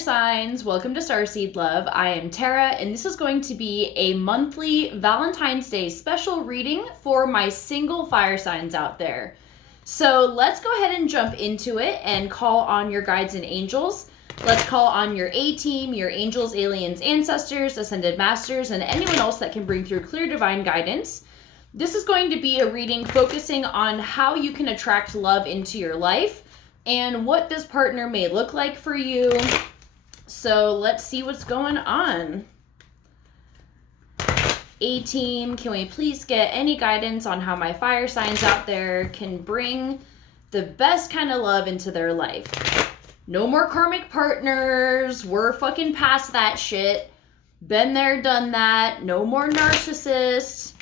signs, welcome to Starseed Love. I am Tara, and this is going to be a monthly Valentine's Day special reading for my single fire signs out there. So let's go ahead and jump into it and call on your guides and angels. Let's call on your A-team, your angels, aliens, ancestors, ascended masters, and anyone else that can bring through clear divine guidance. This is going to be a reading focusing on how you can attract love into your life and what this partner may look like for you. So let's see what's going on. A-team, can we please get any guidance on how my fire signs out there can bring the best kind of love into their life? No more karmic partners. We're fucking past that shit. Been there, done that. No more narcissists.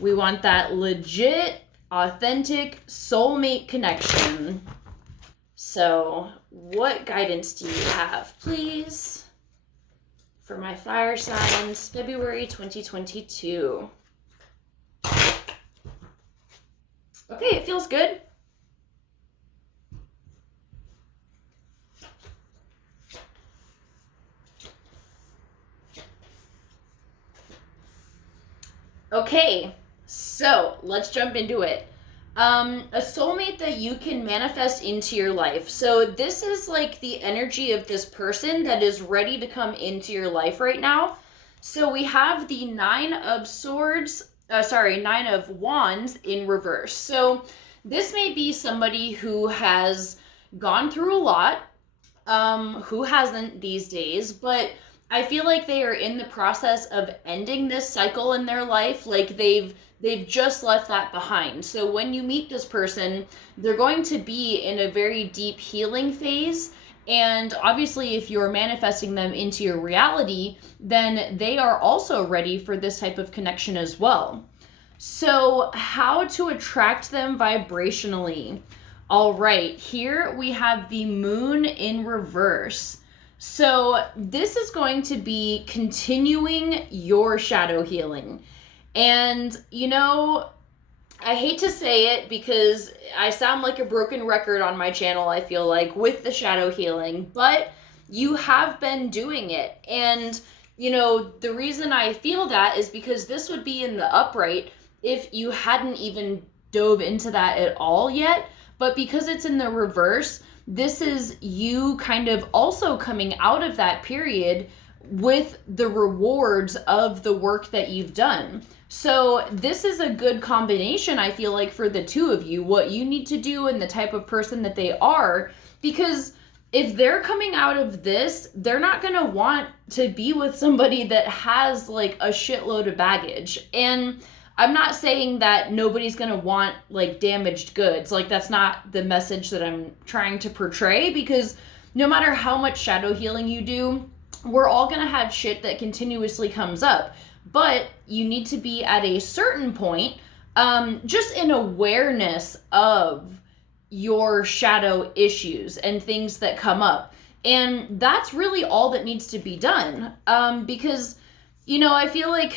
We want that legit, authentic soulmate connection. So, what guidance do you have, please, for my fire signs, February 2022? Okay, it feels good. Okay, so let's jump into it. A soulmate that you can manifest into your life. So this is like the energy of this person that is ready to come into your life right now. So we have the Nine of Wands in reverse. So this may be somebody who has gone through a lot, who hasn't these days, but I feel like they are in the process of ending this cycle in their life. Like they've just left that behind. So when you meet this person, they're going to be in a very deep healing phase. And obviously, if you're manifesting them into your reality, then they are also ready for this type of connection as well. So how to attract them vibrationally? All right, here we have the Moon in reverse. So this is going to be continuing your shadow healing. And, you know, I hate to say it because I sound like a broken record on my channel, I feel like, with the shadow healing, but you have been doing it. And, you know, the reason I feel that is because this would be in the upright if you hadn't even dove into that at all yet. But because it's in the reverse, this is you kind of also coming out of that period with the rewards of the work that you've done. So this is a good combination, I feel like, for the two of you, what you need to do and the type of person that they are, because if they're coming out of this, they're not going to want to be with somebody that has like a shitload of baggage. And I'm not saying that nobody's going to want like damaged goods. Like that's not the message that I'm trying to portray, because no matter how much shadow healing you do, we're all going to have shit that continuously comes up. But you need to be at a certain point, just in awareness of your shadow issues and things that come up. And that's really all that needs to be done. Because, you know, I feel like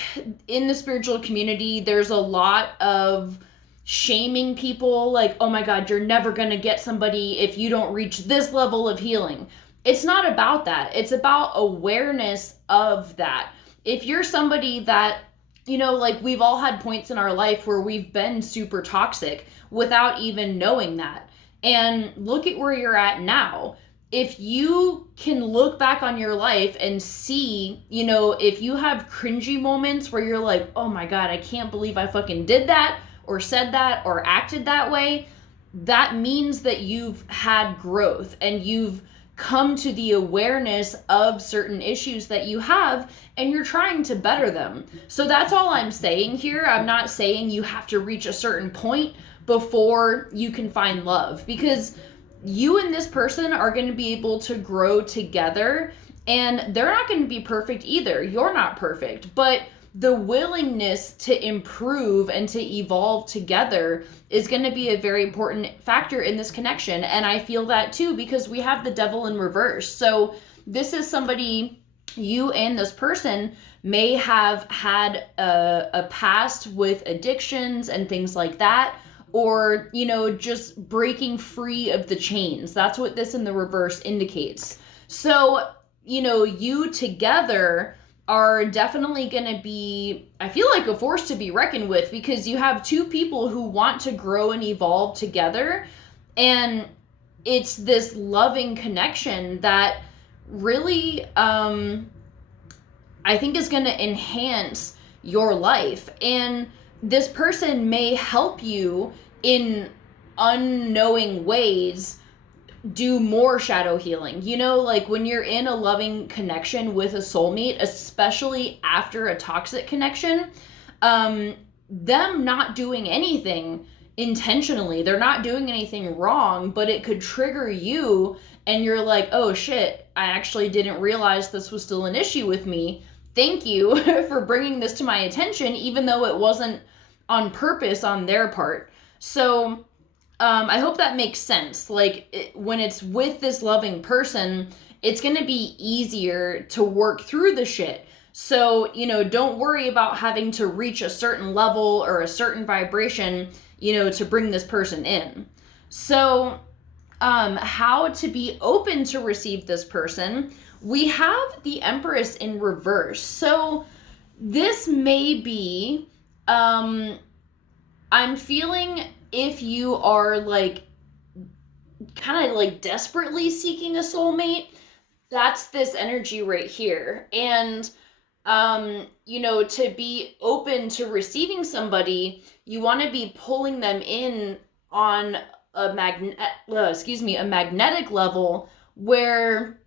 in the spiritual community, there's a lot of shaming people like, oh my God, you're never going to get somebody if you don't reach this level of healing. It's not about that. It's about awareness of that. If you're somebody that, you know, like we've all had points in our life where we've been super toxic without even knowing that. And look at where you're at now. If you can look back on your life and see, you know, if you have cringy moments where you're like, oh my God, I can't believe I fucking did that or said that or acted that way, that means that you've had growth and you've come to the awareness of certain issues that you have and you're trying to better them. So that's all I'm saying here. I'm not saying you have to reach a certain point before you can find love, because you and this person are going to be able to grow together, and they're not going to be perfect either. You're not perfect, but the willingness to improve and to evolve together is going to be a very important factor in this connection. And I feel that too, because we have the Devil in reverse. So this is somebody, you and this person may have had a past with addictions and things like that, or, you know, just breaking free of the chains. That's what this in the reverse indicates. So you together are definitely going to be, I feel like, a force to be reckoned with, because you have two people who want to grow and evolve together. And it's this loving connection that really, I think, is going to enhance your life. And this person may help you in unknowing ways do more shadow healing. Like when you're in a loving connection with a soulmate, especially after a toxic connection, them not doing anything intentionally, they're not doing anything wrong, but it could trigger you, and you're like, oh shit, I actually didn't realize this was still an issue with me. Thank you for bringing this to my attention, even though it wasn't on purpose on their part. So I hope that makes sense. Like, when it's with this loving person, it's going to be easier to work through the shit. So, don't worry about having to reach a certain level or a certain vibration, to bring this person in. So, how to be open to receive this person. We have the Empress in reverse. So, this may be, I'm feeling, if you are like kind of like desperately seeking a soulmate, that's this energy right here. And to be open to receiving somebody, you want to be pulling them in on a magnetic level, where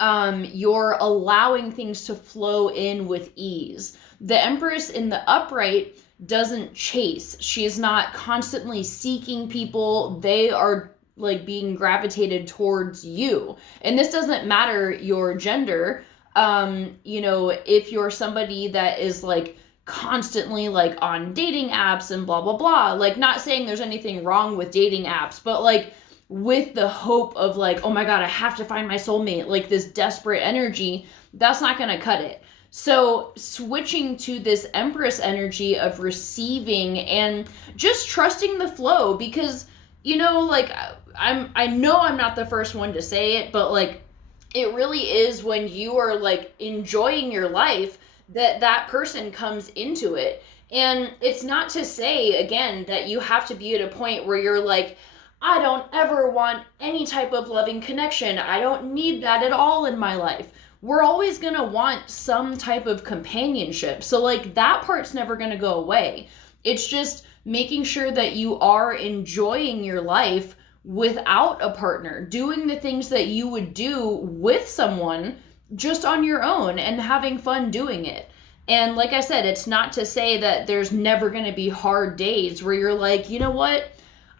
you're allowing things to flow in with ease. The Empress in the upright doesn't chase. She's not constantly seeking people. They are like being gravitated towards you. And this doesn't matter your gender. If you're somebody that is like constantly like on dating apps and blah, blah, blah, like, not saying there's anything wrong with dating apps, but like with the hope of like, oh my God, I have to find my soulmate, like this desperate energy, that's not going to cut it. So switching to this Empress energy of receiving and just trusting the flow, because, like, I know I'm not the first one to say it, but like, it really is when you are like enjoying your life that person comes into it. And it's not to say, again, that you have to be at a point where you're like, I don't ever want any type of loving connection. I don't need that at all in my life. We're always going to want some type of companionship. So like, that part's never going to go away. It's just making sure that you are enjoying your life without a partner, doing the things that you would do with someone just on your own and having fun doing it. And like I said, it's not to say that there's never going to be hard days where you're like, you know what?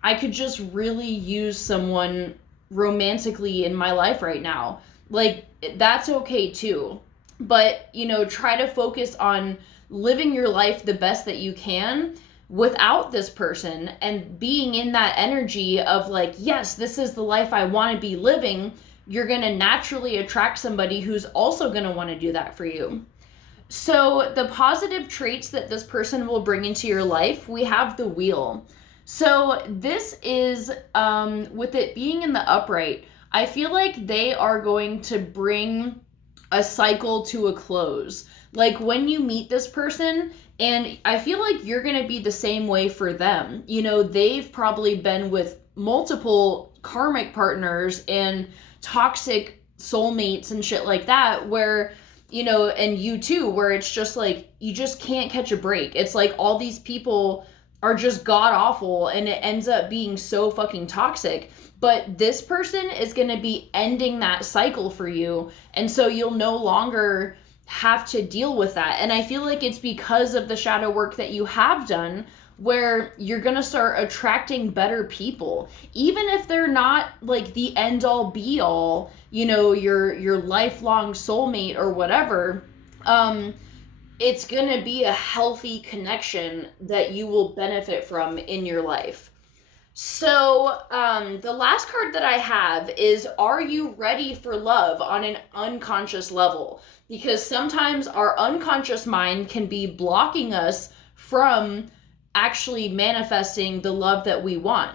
I could just really use someone romantically in my life right now. Like, that's okay too. But, try to focus on living your life the best that you can without this person, and being in that energy of like, yes, this is the life I want to be living. You're going to naturally attract somebody who's also going to want to do that for you. So the positive traits that this person will bring into your life, we have the Wheel. So this is, with it being in the upright, I feel like they are going to bring a cycle to a close. Like, when you meet this person, and I feel like you're going to be the same way for them. They've probably been with multiple karmic partners and toxic soulmates and shit like that, where, and you too, where it's just like, you just can't catch a break. It's like all these people are just god awful, and it ends up being so fucking toxic. But this person is going to be ending that cycle for you, and so you'll no longer have to deal with that. And I feel like it's because of the shadow work that you have done, where you're going to start attracting better people, even if they're not like the end all be all, your lifelong soulmate or whatever. It's going to be a healthy connection that you will benefit from in your life. So the last card that I have is, are you ready for love on an unconscious level? Because sometimes our unconscious mind can be blocking us from actually manifesting the love that we want.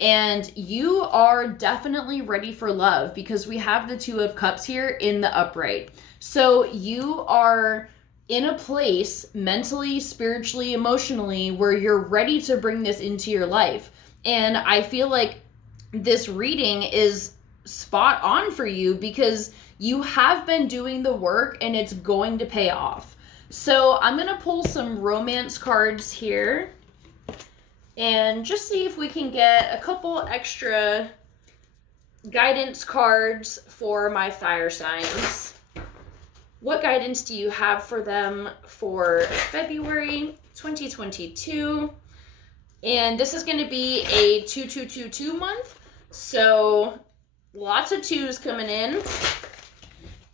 And you are definitely ready for love because we have the Two of Cups here in the upright. So you are in a place mentally, spiritually, emotionally where you're ready to bring this into your life. And I feel like this reading is spot on for you because you have been doing the work and it's going to pay off. So I'm going to pull some romance cards here and just see if we can get a couple extra guidance cards for my fire signs. What guidance do you have for them for February 2022? And this is going to be a 2222 month. So lots of twos coming in.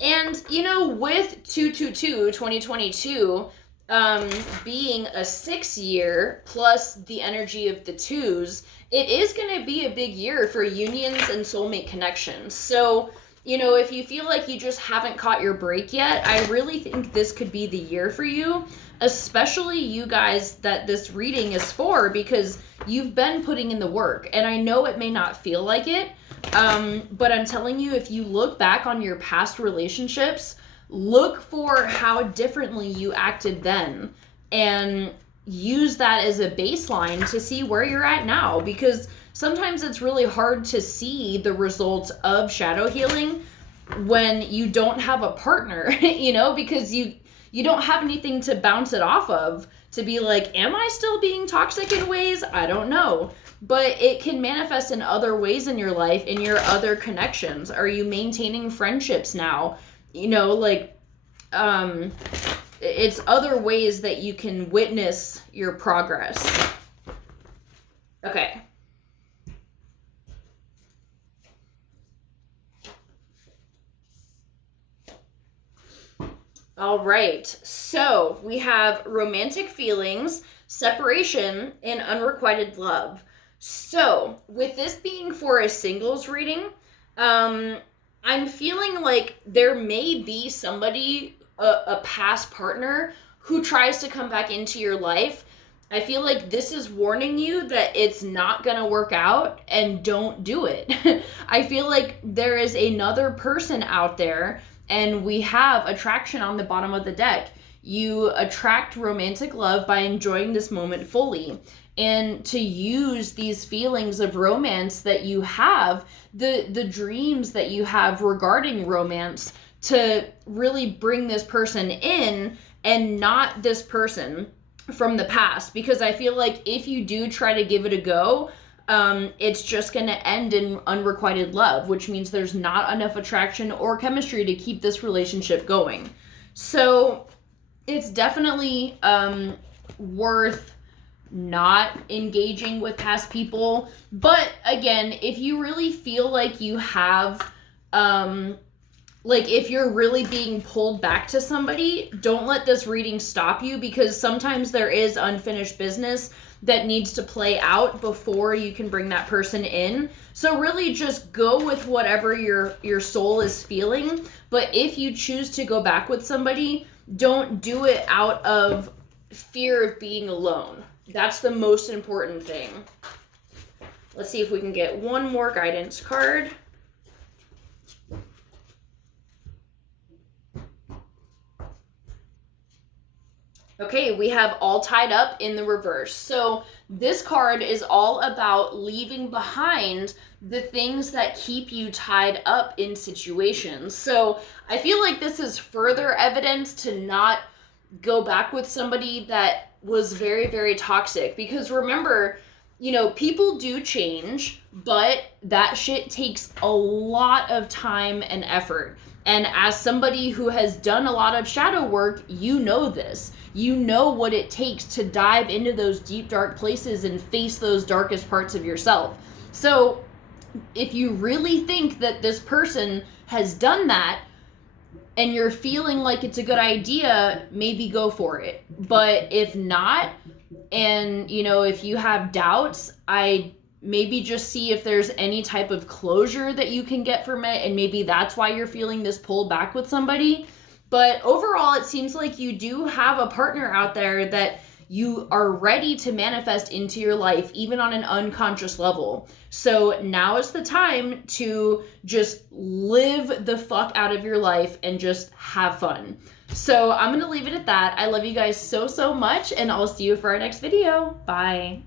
And, you know, with 222 2022 being a 6 year plus the energy of the twos, it is going to be a big year for unions and soulmate connections. So, you know, if you feel like you just haven't caught your break yet, I really think this could be the year for you, especially you guys that this reading is for, because you've been putting in the work. And I know it may not feel like it, but I'm telling you, if you look back on your past relationships, look for how differently you acted then and use that as a baseline to see where you're at now, because sometimes it's really hard to see the results of shadow healing when you don't have a partner, you know, because you don't have anything to bounce it off of to be like, am I still being toxic in ways? I don't know. But it can manifest in other ways in your life, in your other connections. Are you maintaining friendships now? You know, like, it's other ways that you can witness your progress. Okay. All right, so we have romantic feelings, separation, and unrequited love. So with this being for a singles reading, I'm feeling like there may be somebody, a past partner, who tries to come back into your life. I feel like this is warning you that it's not going to work out and don't do it. I feel like there is another person out there. And we have attraction on the bottom of the deck. You attract romantic love by enjoying this moment fully. And to use these feelings of romance that you have, the dreams that you have regarding romance, to really bring this person in and not this person from the past. Because I feel like if you do try to give it a go, it's just going to end in unrequited love, which means there's not enough attraction or chemistry to keep this relationship going. So it's definitely worth not engaging with past people. But again, if you really feel like you have, like if you're really being pulled back to somebody, don't let this reading stop you, because sometimes there is unfinished business that needs to play out before you can bring that person in. So really just go with whatever your soul is feeling. But if you choose to go back with somebody, don't do it out of fear of being alone. That's the most important thing. Let's see if we can get one more guidance card. Okay, we have all tied up in the reverse. So this card is all about leaving behind the things that keep you tied up in situations. So I feel like this is further evidence to not go back with somebody that was very, very toxic. Because remember, you know, people do change, but that shit takes a lot of time and effort. And as somebody who has done a lot of shadow work, you know this. You know what it takes to dive into those deep, dark places and face those darkest parts of yourself. So if you really think that this person has done that and you're feeling like it's a good idea, maybe go for it. But if not, and you know, if you have doubts, I maybe just see if there's any type of closure that you can get from it, and maybe that's why you're feeling this pull back with somebody. But overall, it seems like you do have a partner out there that you are ready to manifest into your life, even on an unconscious level. So now is the time to just live the fuck out of your life and just have fun. So I'm going to leave it at that. I love you guys so, so much, and I'll see you for our next video. Bye.